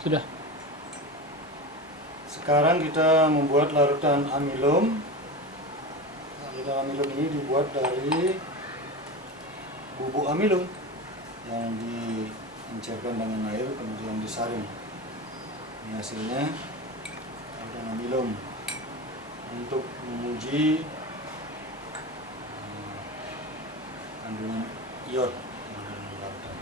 Sudah. Sekarang kita membuat larutan amilum. Larutan amilum ini dibuat dari bubuk amilum yang diencerkan dengan air kemudian disaring. Ini hasilnya larutan amilum untuk menguji kandungan ion dalam larutan.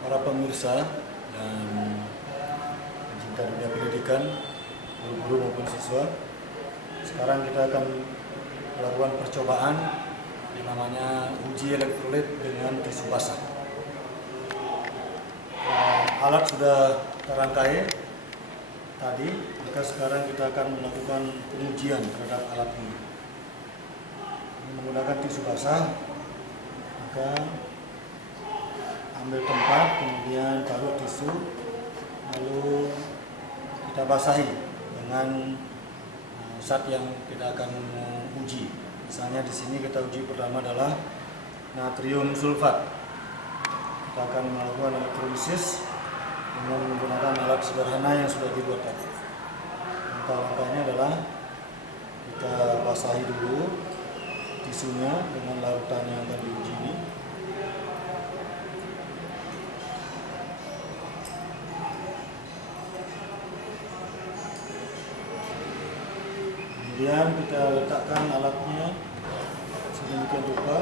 Para pemirsa dan pencinta dunia pendidikan, guru-guru maupun siswa, sekarang kita akan melakukan percobaan yang namanya uji elektrolit dengan tisu basah. Alat sudah terangkai tadi, maka sekarang kita akan melakukan pengujian terhadap alat ini. Menggunakan tisu basah, maka ambil tempat, kemudian taruh tisu, lalu kita basahi dengan zat yang kita akan uji. Misalnya di sini kita uji pertama adalah natrium sulfat. Kita akan melakukan elektrolisis dengan menggunakan alat sederhana yang sudah dibuat tadi. Langkah-langkahnya adalah kita basahi dulu tisunya dengan larutan yang akan diuji ini. Kemudian kita letakkan alatnya sedemikian rupa.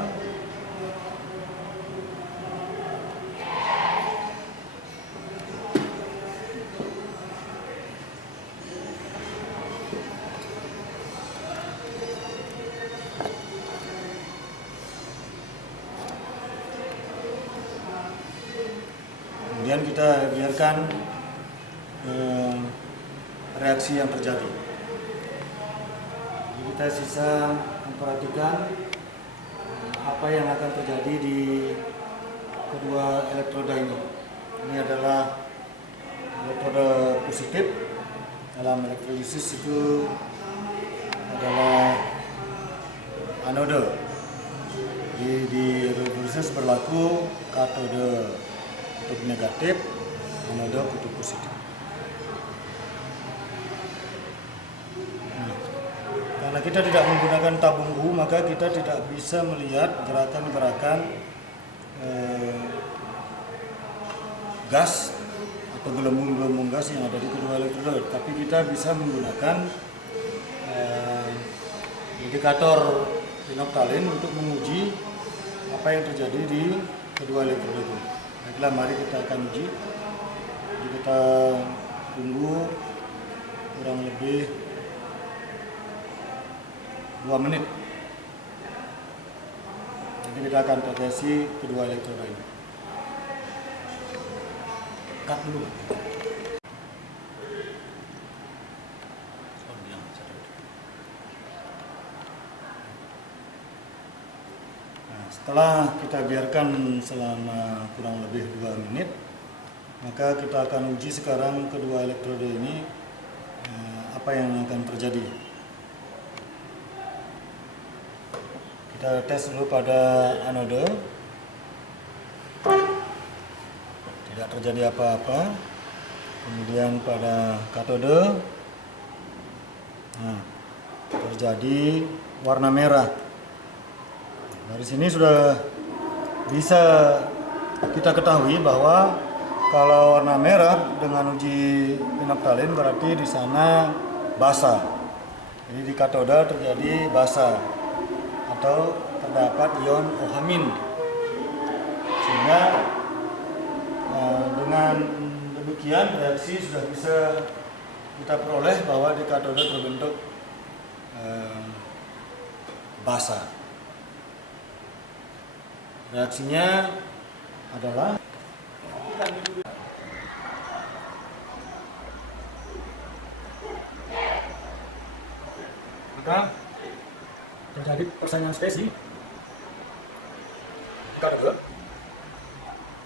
Kemudian kita biarkan reaksi yang terjadi. Kita sisa memperhatikan apa yang akan terjadi di kedua elektroda ini. Ini adalah elektroda positif. Dalam elektrolisis itu adalah anode. Di elektrolisis berlaku katode kutub negatif, anode kutub positif. Karena kita tidak menggunakan tabung uhu, maka kita tidak bisa melihat gerakan-gerakan gas atau gelembung-gelembung gas yang ada di kedua elektroda. Tapi kita bisa menggunakan indikator phenolphthalein untuk menguji apa yang terjadi di kedua elektroda itu. Baiklah, mari kita akan uji. Jadi kita tunggu kurang lebih 2 menit. Jadi kita akan tetesi kedua elektroda ini. Cut dulu. Nah, setelah kita biarkan selama kurang lebih 2 menit, maka kita akan uji sekarang kedua elektroda ini apa yang akan terjadi. Kita tes dulu pada anode, tidak terjadi apa-apa. Kemudian pada katode, terjadi warna merah. Dari sini sudah bisa kita ketahui bahwa kalau warna merah dengan uji phenolphthalein berarti di sana basah. Jadi di katoda terjadi basah atau terdapat ion OH-, sehingga dengan demikian reaksi sudah bisa kita peroleh bahwa di katoda terbentuk basah. Reaksinya adalah maka terjadi persaingan spesies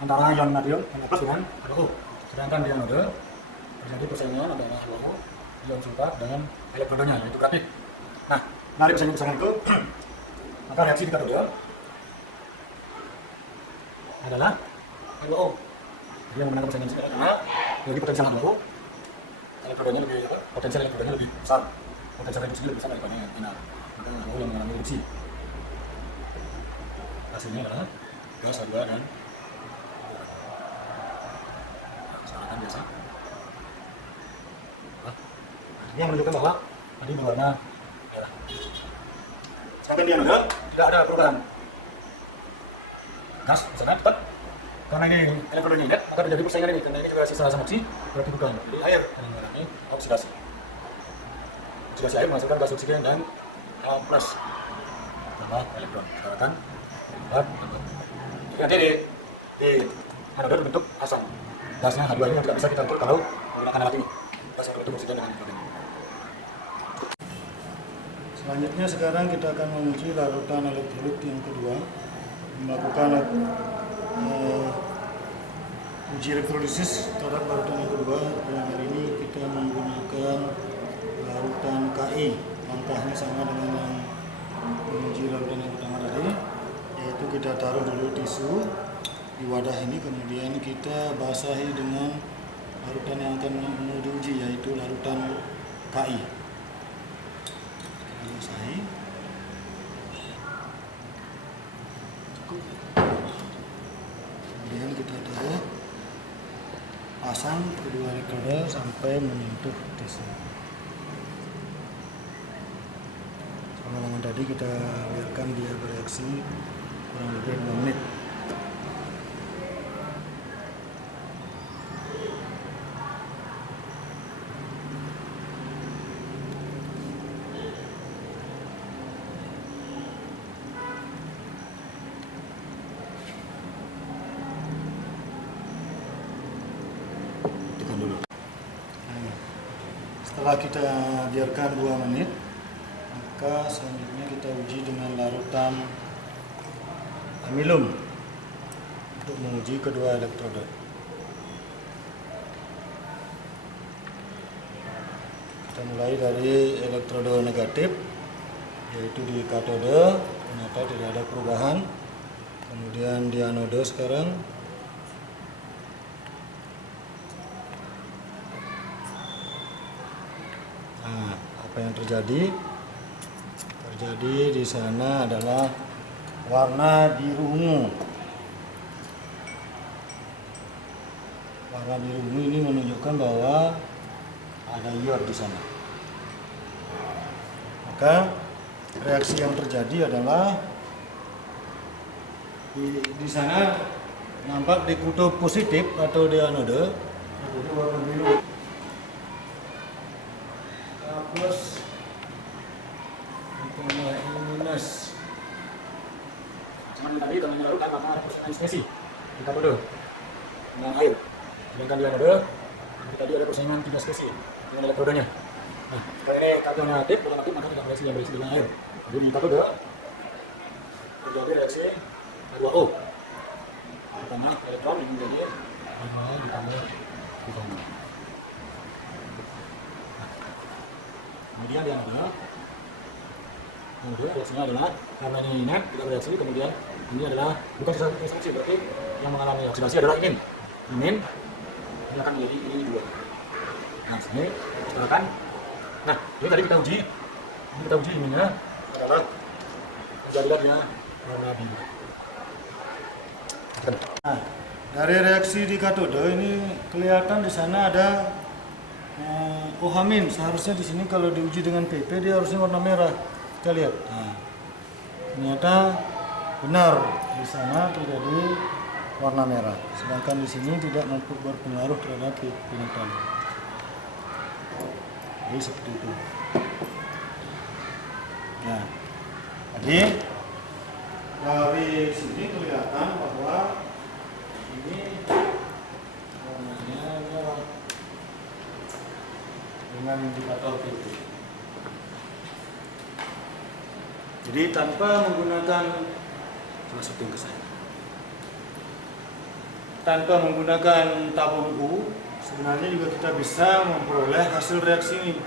antara ion natrium NO+ dengan HO. Sedangkan di anode terjadi persaingan antara HO, ion sulfat dengan elektrodanya yaitu grafit. Nah, dari persaingan itu maka reaksi di katode adalah HO. Jadi yang memenangkan persaingan ini karena lebih potensial HO, potensial elektrodanya lebih besar, potensial reduksinya lebih besar daripada yang final. Maka HO yang mengalami reduksi. Hasilnya adalah gas H2 dan sekarang biasa. Ini yang menunjukkan bahwa tadi berwarna merah. Sedangkan di anode tidak ada perubahan gas, misalnya tetap karena ini elektrodanya inlet, maka terjadi persaingan ini karena ini juga sisa asam oksi, berarti bukan. Jadi air yang mengalami oksidasi. Oksidasi air menghasilkan gas oksigen dan H+ tambah elektron. Sedangkan nanti di anode berbentuk asam. Gasnya H2 ini tidak bisa kita ukur kalau menggunakan alat ini. Gas yang berbentuk oksigen dengan hidrogen. Selanjutnya sekarang kita akan menguji larutan elektrolit yang kedua, melakukan uji elektrolisis terhadap larutan yang kedua. Dan hari ini kita menggunakan larutan Ki. Langkahnya sama dengan yang menguji larutan yang pertama tadi, yaitu kita taruh dulu tisu di wadah ini, kemudian kita basahi dengan larutan yang akan mau diuji, yaitu larutan Ki. Kita basahi. Cukup. Kemudian kita taruh, pasang kedua elektroda sampai menyentuh tisu. Sama tadi kita biarkan dia bereaksi kurang lebih 5 menit. Tekan dulu. Setelah kita biarkan 2 menit, maka selanjutnya kita uji dengan larutan amilum untuk menguji kedua elektroda. Kita mulai dari elektroda negatif, yaitu di katode ternyata tidak ada perubahan. Kemudian di anode sekarang apa yang terjadi? Terjadi di sana adalah warna biru ungu. Warna biru ungu ini menunjukkan bahwa ada ion di sana. Maka reaksi yang terjadi adalah di sana nampak di kutub positif atau di anode jadi warna biru plus minus. Cuman tadi kalau lalu kan warna persaingan spesi kita bodoh dengan air. Sedangkan di anode tadi ada persaingan tidak spesi dengan elektrodanya. Nah, kalau ini katode negatif, maka tidak bereaksi yang bereaksi dengan air. Jadi di katode terjadi reaksi H2O. Pertama elektron ini menjadi H2O ditambah hidrogen. Kemudian di anode, kemudian reaksinya adalah karena ini net tidak bereaksi, kemudian ini adalah bukan sisa reaksi, berarti yang mengalami oksidasi adalah ini akan menjadi ini dua. Nah sini setelahkan. Nah ini tadi kita uji ininya adalah menjadilah dia warna biru. Nah dari reaksi di katode ini kelihatan di sana ada OH-. Seharusnya di sini kalau diuji dengan PP dia harusnya warna merah. Kita lihat. Nah, ternyata benar di sana terjadi warna merah. Sedangkan di sini tidak berpengaruh terhadap penyetan. Jadi seperti itu. Nah, Jadi dari sini kelihatan bahwa ini warnanya merah dengan indikator PP. Jadi tanpa menggunakan masukin ke saya. Tanpa menggunakan tabung U, sebenarnya juga kita bisa memperoleh hasil reaksi ini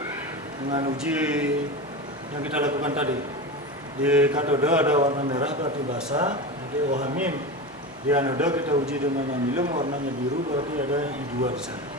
dengan uji yang kita lakukan tadi. Di katode ada warna merah berarti basa, jadi OH-. Di anoda kita uji dengan anilum warnanya biru berarti ada I2 di sana.